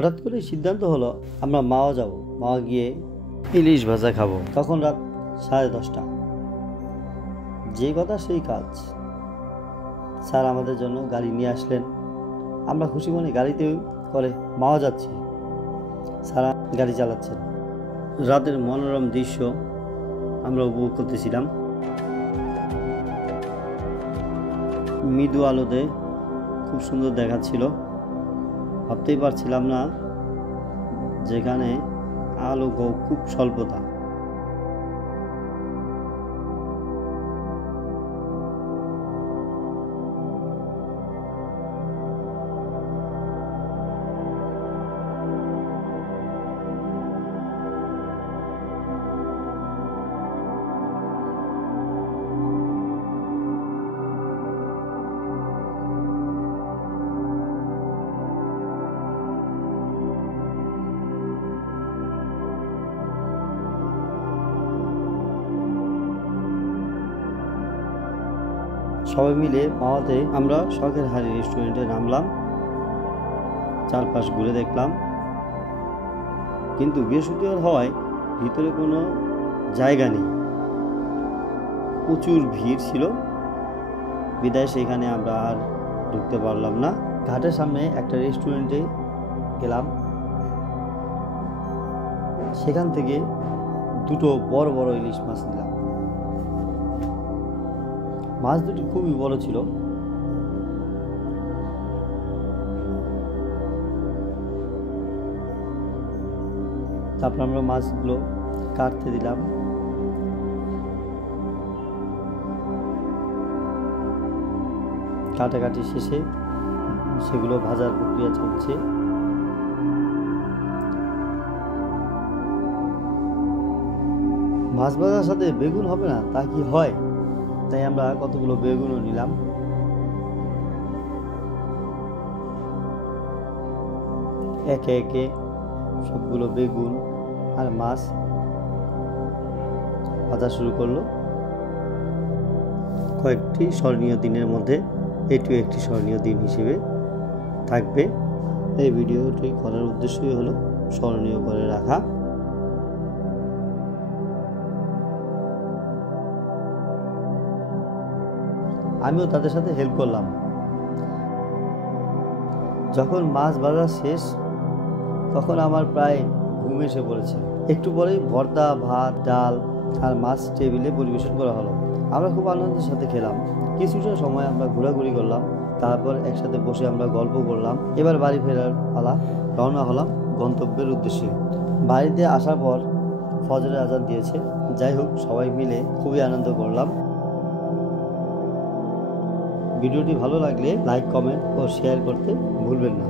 হঠাৎ করে সিদ্ধান্ত হলো আমরা মাওয়া যাব, মাওয়া গিয়ে ইলিশ ভাজা খাবো। তখন রাত 10:30। যে কথা সেই কাজ। স্যার আমাদের জন্য গাড়ি নিয়ে আসলেন। আমরা খুশি মনে গাড়িতে করে মাওয়া যাচ্ছি। স্যার গাড়ি চালাচ্ছেন। রাতের মনোরম দৃশ্য আমরা উপভোগ করতেছিলাম। মৃদু আলোতে খুব সুন্দর দেখাচ্ছিল। ভাবতেই পারছিলাম না যেখানে আলো খুব স্বল্পতা। সবাই মিলে মাওয়াতে আমরা শখের হাড়ি রেস্টুরেন্টে নামলাম। চারপাশ ঘুরে দেখলাম, কিন্তু বৃহস্পতিবার হওয়ায় ভিতরে কোনো জায়গা নেই। প্রচুর ভিড় ছিল, বিদায় সেখানে আমরা আর ঢুকতে পারলাম না। ঘাটের সামনে একটা রেস্টুরেন্টে গেলাম। সেখান থেকে দুটো বড় বড় ইলিশ মাছ নিলাম। মাছ দুটি খুবই বড় ছিল। তারপর আমরা মাছগুলো কাটতে দিলাম। কাটাকাটি শেষে সেগুলো ভাজার প্রক্রিয়া চলছে। মাছ ভাজার সাথে বেগুন হবে না তা কি হয়? তাই আমরা কতগুলো বেগুনও নিলাম। একে একে সবগুলো বেগুন আর মাছ ভাজা শুরু করলো। কয়েকটি স্মরণীয় দিনের মধ্যে এটিও একটি স্মরণীয় দিন হিসেবে থাকবে। এই ভিডিওটি করার উদ্দেশ্যই হলো স্মরণীয় করে রাখা। আমিও তাদের সাথে হেল্প করলাম। যখন মাছ ভাজা শেষ তখন আমার প্রায় ঘুম এসে পড়েছে। একটু পরেই ভর্তা, ভাত, ডাল আর মাছ টেবিলে পরিবেশন করা হলো। আমরা খুব আনন্দের সাথে খেলাম। কিছুটা সময় আমরা ঘোরাঘুরি করলাম, তারপর একসাথে বসে আমরা গল্প করলাম। এবার বাড়ি ফেরার পালা। রওনা হলাম গন্তব্যের উদ্দেশ্যে। বাড়িতে আসার পর ফজরের আজান দিয়েছে। যাই হোক, সবাই মিলে খুবই আনন্দ করলাম। ভিডিওটি ভালো লাগলে লাইক, কমেন্ট ও শেয়ার করতে ভুলবেন না।